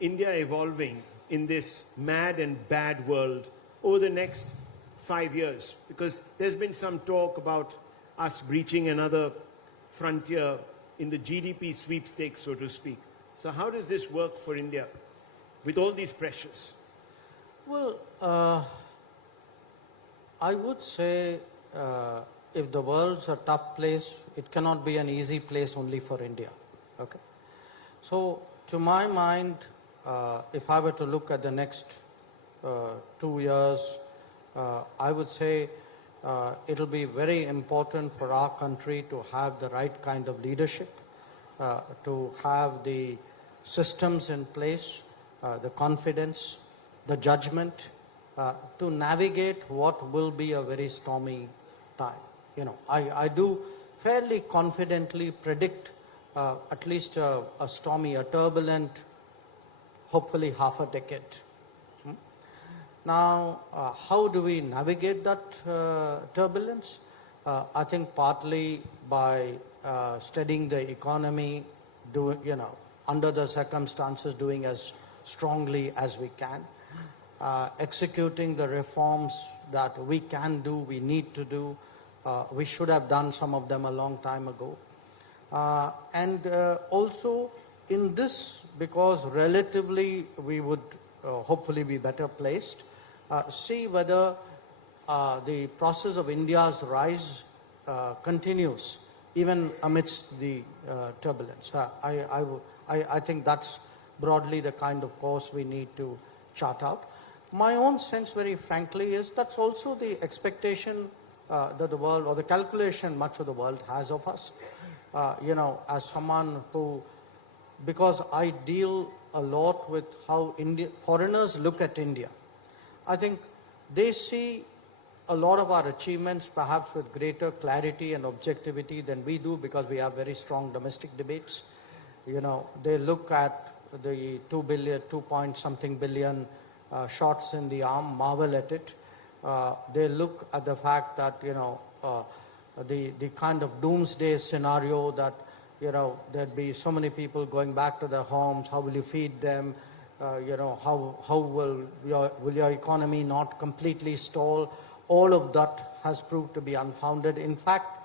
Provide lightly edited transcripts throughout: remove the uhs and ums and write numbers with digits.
India evolving in this mad and bad world over the next 5 years? Because there's been some talk about us breaching another frontier in the GDP sweepstakes, so to speak. So how does this work for India with all these pressures? Well, I would say if the world's a tough place, it cannot be an easy place only for India. Okay. So, to my mind, if I were to look at the next 2 years, I would say it'll be very important for our country to have the right kind of leadership, to have the systems in place, the confidence, the judgment, to navigate what will be a very stormy time. You know, I do fairly confidently predict at least a stormy, a turbulent, hopefully half a decade. Now, how do we navigate that turbulence? I think partly by studying the economy, under the circumstances, doing as strongly as we can, executing the reforms that we can do, we need to do. We should have done some of them a long time ago. And also in this, because relatively we would hopefully be better placed, see whether the process of India's rise continues even amidst the turbulence. I think that's broadly the kind of course we need to chart out. My own sense, very frankly, is that's also the expectation that the world, or the calculation much of the world has of us. As someone who, because I deal a lot with how foreigners look at India, I think they see a lot of our achievements perhaps with greater clarity and objectivity than we do, because we have very strong domestic debates. They look at the 2 point something billion shots in the arm, marvel at it. They look at the fact that, the kind of doomsday scenario that, there'd be so many people going back to their homes, how will you feed them? How will your economy not completely stall? All of that has proved to be unfounded. In fact,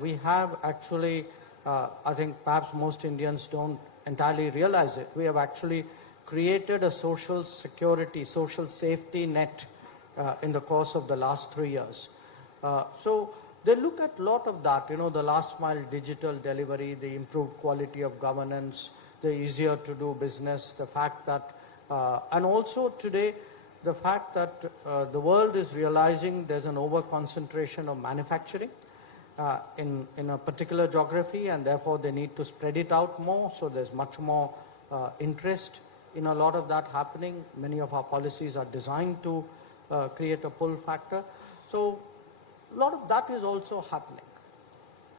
we have actually, I think perhaps most Indians don't entirely realize it, we have actually created a social security, social safety net in the course of the last 3 years. So they look at a lot of that, the last mile digital delivery, the improved quality of governance, the easier to do business, the fact that, and also today, the fact that the world is realizing there's an over concentration of manufacturing in a particular geography, and therefore they need to spread it out more. So there's much more interest in a lot of that happening. Many of our policies are designed to create a pull factor. So a lot of that is also happening.